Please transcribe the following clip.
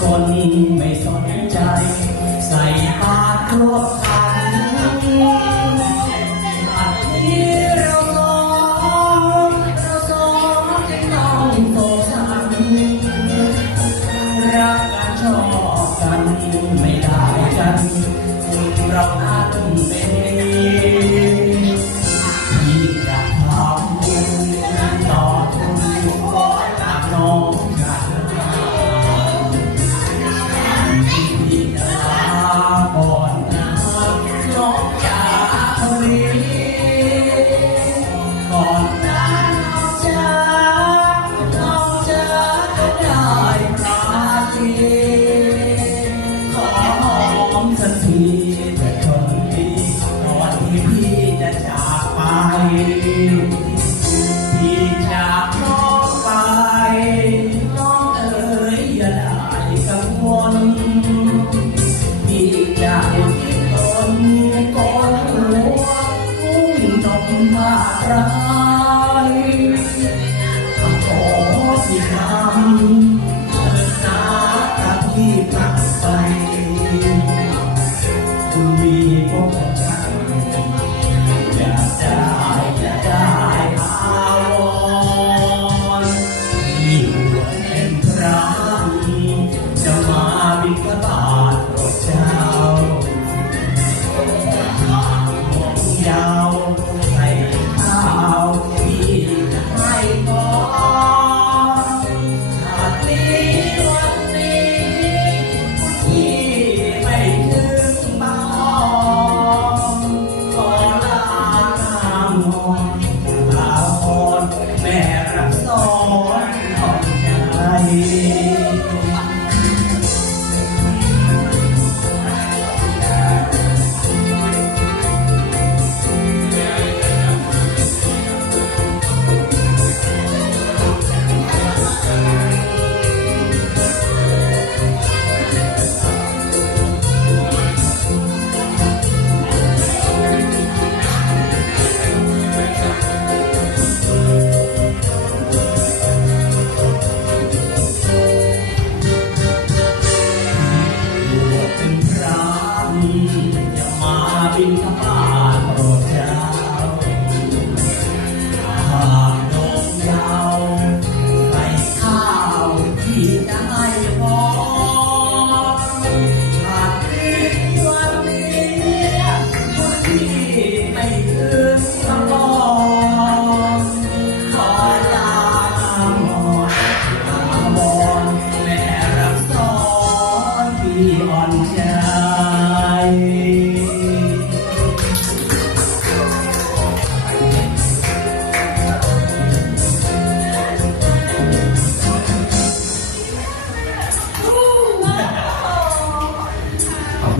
คนไม่สนใจใส่ปากครบคันอันนี้เราสองน้องโตสันรักกันชอบกันไม่ได้กันเรานั้นเป็นที่จะทำบุญต่อคุณจากน้องกันที่จะลาก่อนนะน้องจากคนนี้ก่อนหน้าน้องจะได้พาทีขอหอมสักทีแต่คนดีก่อนที่พี่จะจากไปพี่จากน้องไปน้องเอ๋ยอย่าได้กังวลพี่จะคิดตนก่อนหัวอุ้มนมผ้าร้ายขอสิคำนากับพี่กลับไปคุณมีพบกันอยากได้อาวรณ์ที่หัวเป็นพระจะมาบิณฑบา